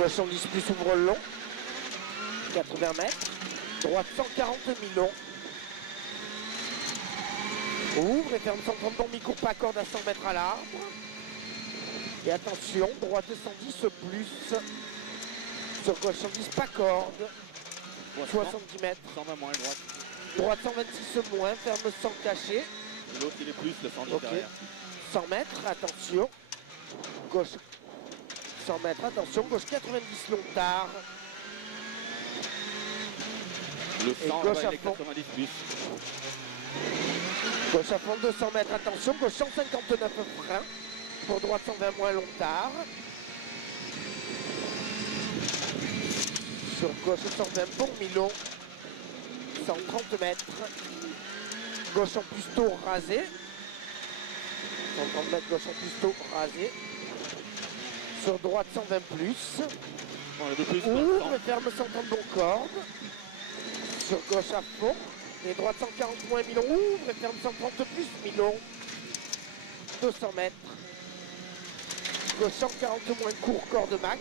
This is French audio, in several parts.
Gauche 110 plus ouvre le long. 80 mètres. Droite 140 mi-long. Ouvre et ferme 130 bon, mi-court pas corde à 100 mètres à l'arbre. Et attention, droite 110 plus. Sur gauche 110 pas corde. 70 mètres. 120 moins droite. Droite 126 moins, ferme 100 caché. L'autre il est plus, le 110 Ok. derrière. 100 mètres, attention. Gauche 100 mètres, attention. Gauche 90 long tard. Le Et 100 gauche là-bas, à il est fond. 90 plus. Gauche à fond 200 mètres, attention. Gauche 159 frein. Pour droite 120 moins long tard. Sur gauche 120 bon mi-long. 130 mètres. Gauche en plus tôt rasé. 130 mètres gauche en plus tôt rasé. Sur droite 120 plus. Bon, le 2 plus, Ouvre et ferme 130 bon corde. Sur gauche à fond. Et droite 140 moins mi-long. Ouvre et ferme 130 plus mi-long. 200 mètres. Gauche 140 moins court corde max.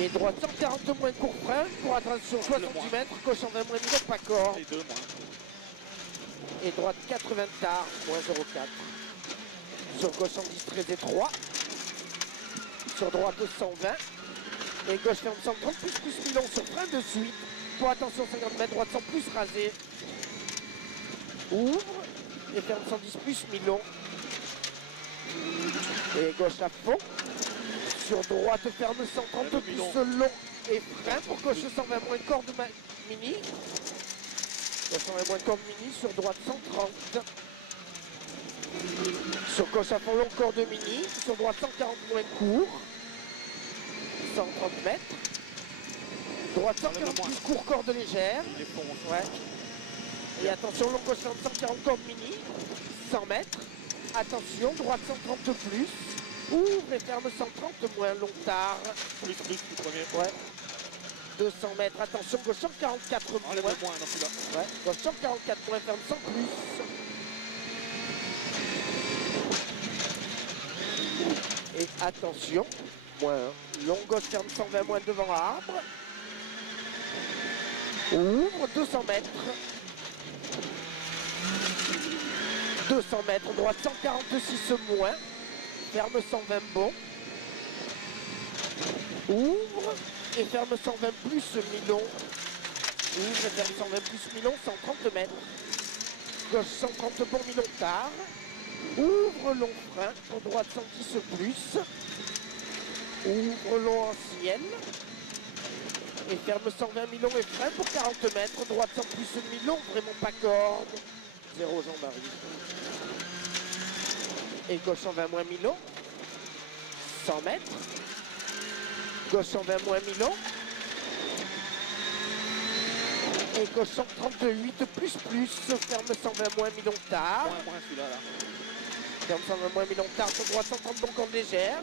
Et droite 140 moins court frein pour attention 70 mètres. Gauche 120 moins mi-long pas corde. les deux moins. Et droite 80 tard, moins 0,4. Sur gauche 110 très étroit. Sur droite 120. Et gauche ferme 130 plus mi-long sur frein de suite. Pour attention 50 mètres, droite 100 plus rasé. Ouvre et ferme 110 plus mi-long. Et gauche à fond. Sur droite ferme 130 plus long et frein pour gauche 120 moins corde mini. Gauche 120 moins corde mini sur droite 130. Sur gauche à fond long corde mini. Sur droite 140 moins court. 130 mètres. Droite 140 plus court corde légère. Il est fonce. Ouais. Et attention, long gauche 140 corde mini. 100 mètres. Attention, droite 130 plus. Ouvre et ferme 130 moins long tard. Plus du premier. Ouais. 200 mètres. Attention, gauche 144 moins. Enlève le moins dans celui-là. Ouais. Gauche 144 moins, ferme 100 plus. Et attention, moins 1. Long gauche ferme 120 moins devant arbre. Ouvre 200 mètres. 200 mètres, droite 146 moins. Ferme 120 bon. Ouvre et ferme 120 plus mi-long. Ouvre et ferme 120 plus mi-long, 130 mètres. Gauche 130 bon mi-long tard. Ouvre long frein pour droite 110 plus. Ouvre long ancienne. Et ferme 120 mi-long et frein pour 40 mètres. Droite 100 plus mi-long, vraiment pas corde. 0 Jean-Marie. Et gauche 120 moins mi-long. 100 mètres. Gauche 120 moins mi-long. Et gauche 138 plus. Ferme 120 moins mi-long tard. Moins celui-là là. Ferme 120 moins mi-long tard. Sur droite 130 bon corde légère.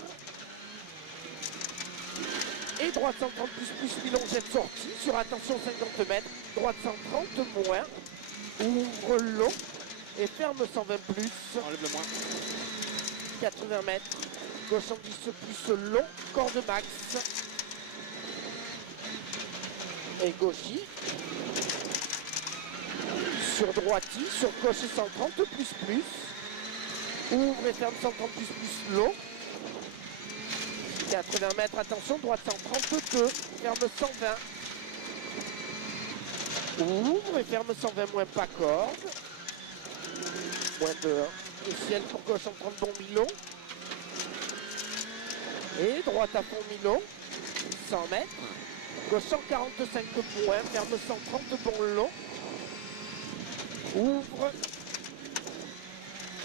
Et droite 130 plus mi-long jette sortie. Sur attention 50 mètres. Droite 130 moins. Ouvre long. Et ferme 120 plus. Enlève le moins. 80 mètres. Gauche 110 plus long. Corde max. Et gauchis. Sur droiti. Sur gauche 130 plus. Ouvre et ferme 130 plus long. 80 mètres. Attention. Droite 132. Ferme 120. Ouvre et ferme 120 moins pas corde. Moins 2. Et ciel pour gauche 130 bon mi-long. Et droite à fond mi-long. 100 mètres. Gauche 145 points. Ferme 130 bon long. Ouvre.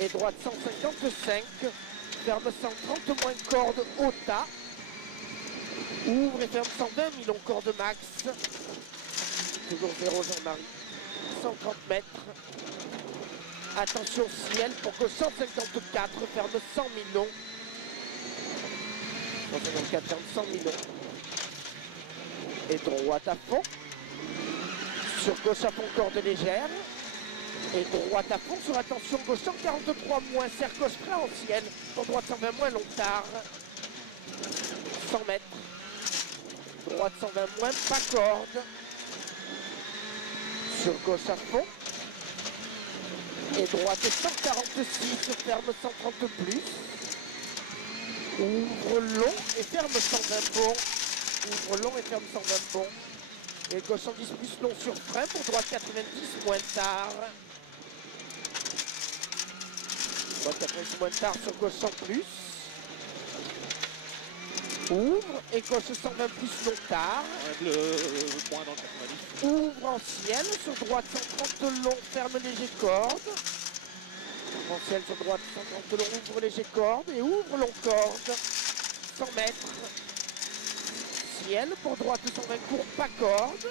Et droite 155. Ferme 130 moins corde au tas. Ouvre et ferme 120 mi-long corde max. Toujours 0 Jean-Marie. 130 mètres. Attention ciel pour gauche 154, ferme 100 mi-long. 154, ferme 100 mi-long. Et droite à fond. Sur gauche à fond, corde légère. Et droite à fond sur attention, gauche 143 moins, serre gauche frein en ciel. Pour droite 120 moins, long tard. 100 mètres. Droite 120 moins, pas corde. Sur gauche à fond. Et droite 146, ferme 130 plus. Ouvre long et ferme 120 bon. Ouvre long et ferme 120 bon. Et gauche 110 plus long sur frein pour droite 90 moins tard. Droite 90 moins tard sur gauche 100 plus. Ouvre et gauche 120 plus long tard. Le moins dans le 90. Ouvre en ciel sur droite 130 long, ferme léger corde. Ouvre en ciel sur droite 130 long, ouvre léger corde et ouvre long corde. 100 mètres. Ciel pour droite 120 court, pas corde.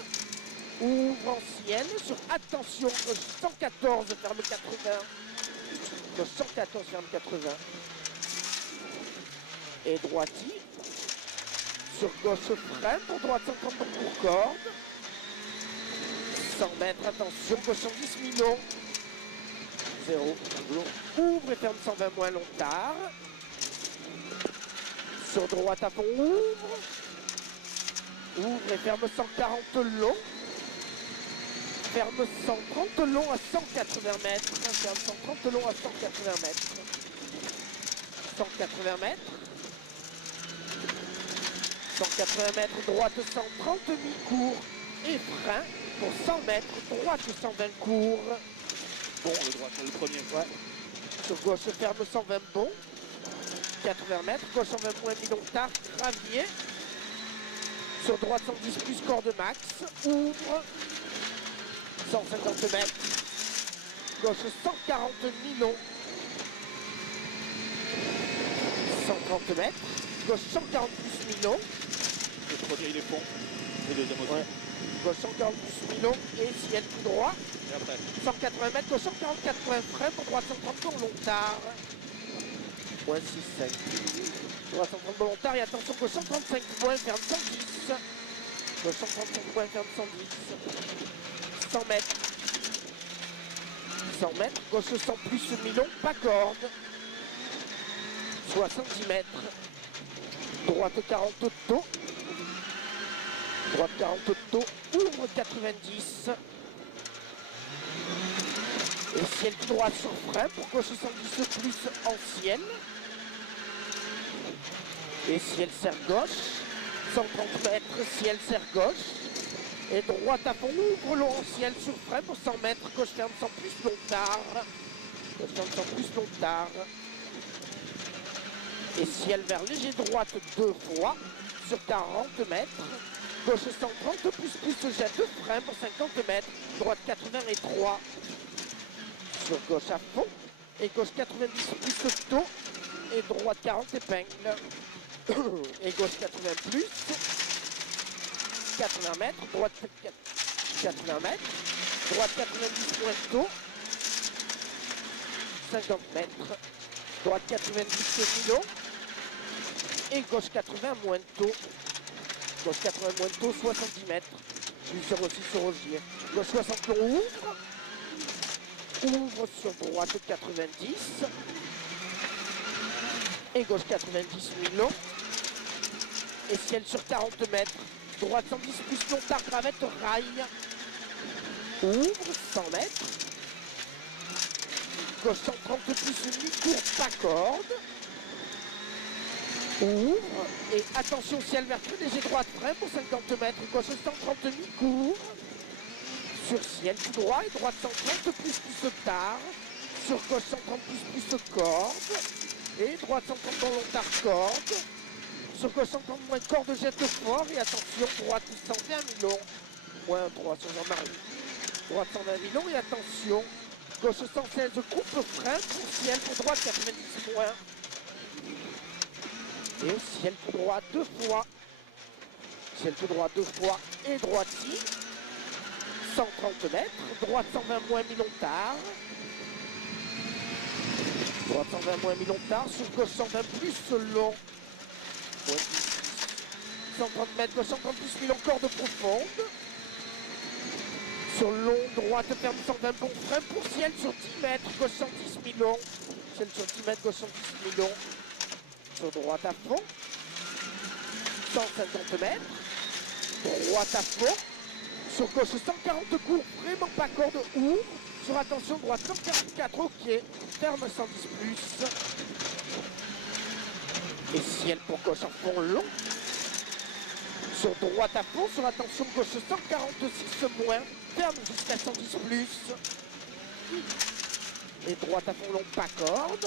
Ouvre en ciel sur attention, gauche 114, ferme 80. Gauche 114, ferme 80. Et droiti. Sur gauche frein pour droite 130 pour corde. 100 mètres, attention, gauche 110 millions. 0. Ouvre et ferme 120 moins long tard. Sur droite à fond, ouvre. Ouvre et ferme 140 long. Ferme 130 long à 180 mètres. Ferme 130 long à 180 mètres. 180 mètres. 180 mètres, droite 130 mi-court et frein pour 100 mètres, droite 120 court. Bon, le droit, c'est le premier. Ouais. Sur gauche, ferme 120 bon. 80 mètres, gauche 120 moins mi-long tard, gravier. Sur droite 110 plus corde max, ouvre. 150 mètres. Gauche 140 mi-long. 130 mètres. Gauche 140 plus mi-long. Le premier, il est bon. Et le deuxième aussi. Ouais. Gauche 140 plus mi-long et ciel tout droit. Et après. 180 mètres, gauche 144 points frein pour droite 130 pour long tard. Moins 6, 5. Droite 130 pour long tard et attention, gauche 135 points, ferme 110. Gauche 135 points, ferme 110. 100 mètres. 100 mètres, gauche 100 plus mi-long, pas corde. 70 mètres. Droite 40 taux. Droite 40 taux, ouvre 90. Et ciel tout droit sur frein pour gauche 110 plus en ciel. Et ciel serre gauche. 130 mètres, ciel serre gauche. Et droite à fond, ouvre long en ciel sur frein pour 100 mètres, gauche ferme 100 plus long tard. Gauche ferme 100 plus long tard. Et ciel vers léger droite 2 fois sur 40 mètres. Gauche 130 plus jet de frein pour 50 mètres. Droite 83 sur gauche à fond. Et gauche 90 plus taux. Et droite 40 épingle. Et gauche 80 plus. 80 mètres. Droite 80 mètres. Droite 90 moins taux. 50 mètres. Droite 90 millions. Et gauche 80 moins taux. Gauche 80 moins taux, 70 mètres. Plus 06 sur Ogier. Gauche 60 long, ouvre. Ouvre sur droite 90. Et gauche 90 millions. Et ciel sur 40 mètres. Droite 110 plus long tard, gravette, rail. Ouvre 100 mètres. Gauche 130 plus mi-court, pas corde. Ouvre et attention ciel vert très léger droite frein pour 50 mètres, gauche 130 mi-court. Sur ciel tout droit et droite 130 plus tard. Sur gauche 130 plus corde. Et droite 130 dans long tard corde. Sur gauche 130 moins corde jette fort et attention droite 120 mi-long. Moins 3 sur Jean-Marie. Droite 120 mi-long et attention. Gauche 116 coupe frein pour ciel pour droite 90 points. Et ciel tout droit 2 fois. Ciel tout droit 2 fois et droiti. 130 mètres. Droite 120 moins mi-long tard. Droite 120 moins mi-long tard. Sur gauche 120 plus long. 130 mètres. Gauche 130 plus mi-long corde profonde. Sur long, droite ferme 120 bon frein pour ciel sur 10 mètres. Gauche 110 mi-long. Ciel sur 10 mètres, gauche 110 mi-long. Sur droite à fond. 150 mètres. Droite à fond. Sur gauche, 140 coups, vraiment pas corde, ouvre. Sur attention, droite, 144, ok. Ferme 110 plus. Et ciel pour gauche à fond long. Sur droite à fond, sur attention, gauche, 146 moins. Ferme jusqu'à 110 plus. Et droite à fond long, pas corde.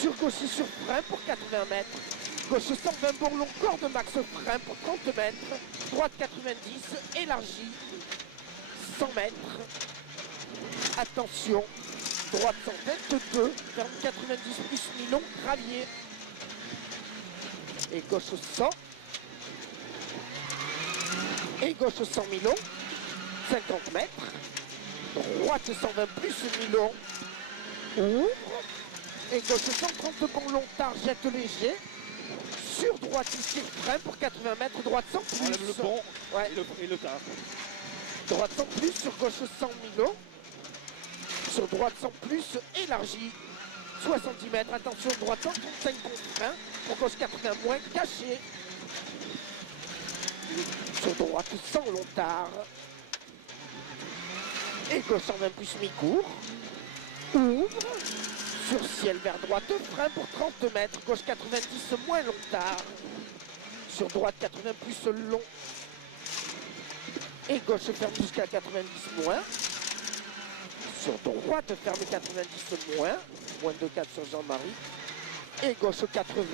Sur gauche et sur frein pour 80 mètres. Gauche 120 bon long, corde max frein pour 30 mètres. Droite 90, élargie. 100 mètres. Attention. Droite 122, ferme 90 plus mi-long, gravier. Et gauche 100. Et gauche 100 mi-long. 50 mètres. Droite 120 plus mi-long. Ouvre. Et gauche 130 bon long, tard, jette léger. Sur droite ici, frein pour 80 mètres, droite 100 plus. Enlève le pont Ouais. et le tard. Droite 100 plus, sur gauche 100 mi-long. Sur droite 100 plus, élargie. 70 mètres, attention, droite 135 bon frein. Pour gauche 80 moins, caché. Sur droite 100 long tard. Et gauche 120 plus mi-court. Ouvre. Sur ciel vers droite, frein pour 30 mètres, gauche 90 moins long tard. Sur droite 80 plus long. Et gauche ferme jusqu'à 90 moins. Sur droite ferme 90 moins. Moins de 4 sur Jean-Marie. Et gauche 80.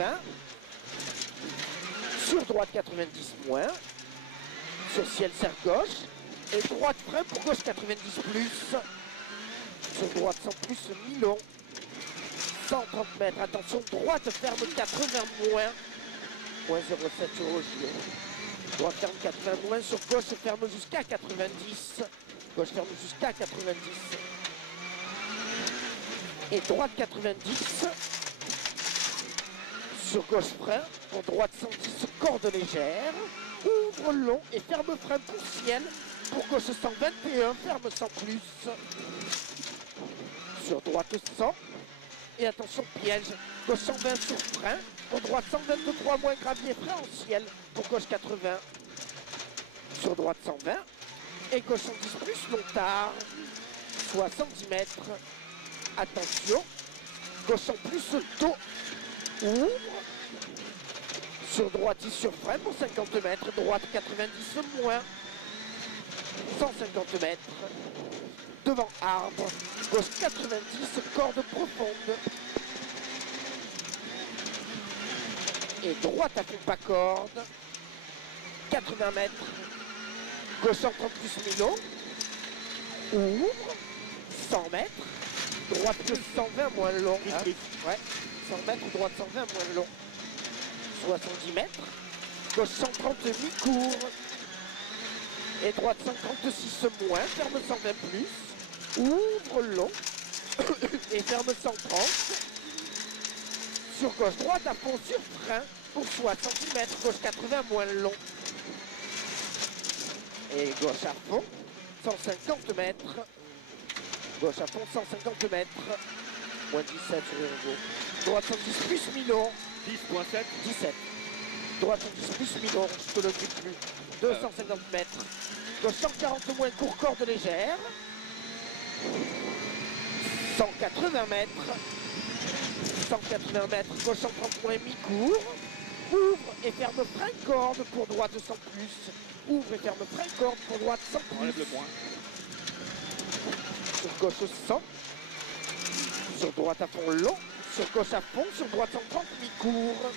Sur droite 90 moins. Sur ciel serre gauche. Et droite frein pour gauche 90 plus. Sur droite 100 plus mi-long. 130 mètres, attention, droite ferme 80 moins. Moins 0,7 sur Rogier. Droite ferme 80 moins, sur gauche ferme jusqu'à 90. Gauche ferme jusqu'à 90. Et droite 90. Sur gauche frein, pour droite 110, corde légère. Ouvre long et ferme frein pour ciel. Pour gauche 121, ferme 100 plus. Sur droite 100. Et attention, piège, gauche 120 sur frein, pour droite 123 moins gravier, frein en ciel, pour gauche 80, sur droite 120, et gauche 110 plus, long tard, 70 mètres, attention, gauche 100 plus, tôt, ouvre, sur droite 10 sur frein pour 50 mètres, droite 90 moins, 150 mètres, devant arbre, gauche 90, corde profonde. Et droite à fond pas corde. 80 mètres. Gauche 130 plus mi-long. Ouvre. 100 mètres. Droite 120 moins long. Hein. Ouais. 100 mètres, droite 120 moins long. 70 mètres. Gauche 130 mi-court. Et droite 136 moins. Ferme 120 plus. Ouvre long et ferme 130. Sur gauche droite à fond sur frein pour 60 mètres, gauche 80 moins long. Et gauche à fond, 150 mètres. Gauche à fond, 150 mètres. Moins 17 sur Urgo. Droite 110 plus mi-long. 10.7. 17. Droite 110 plus mi-long, je te le dis plus. 250 mètres. Gauche 140 moins court, corde légère. 180 mètres. 180 mètres, gauche 130 moins mi-court. Ouvre et ferme frein corde pour droite 100 plus. Ouvre et ferme frein corde pour droite 100 plus. Enlève le moins. Sur gauche 100. Sur droite à fond long. Sur gauche à fond. Sur droite 130 mi-court.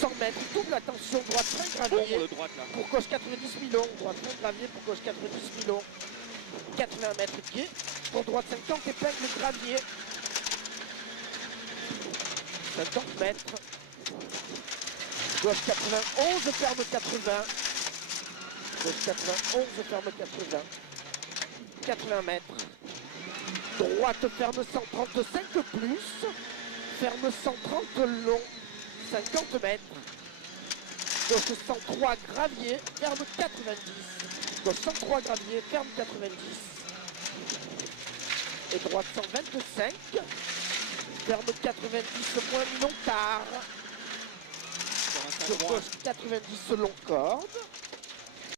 100 mètres, double attention, droite frein Bon, gravier. le droite là. Pour gauche 90 mi-long. Droite frein gravier pour gauche 90 mi-long. 80 mètres pied. Pour droite 50 épingle gravier. 50 mètres. Gauche 91, ferme 80. Gauche 91, ferme 80. 80 mètres. Droite ferme 135 plus. Ferme 130 long. 50 mètres. Gauche 103 gravier, ferme 90. Gauche 103 gravier, ferme 90. Et droite 125. Ferme 90 moins mi-long tard. sur Moins. gauche 90 selon corde.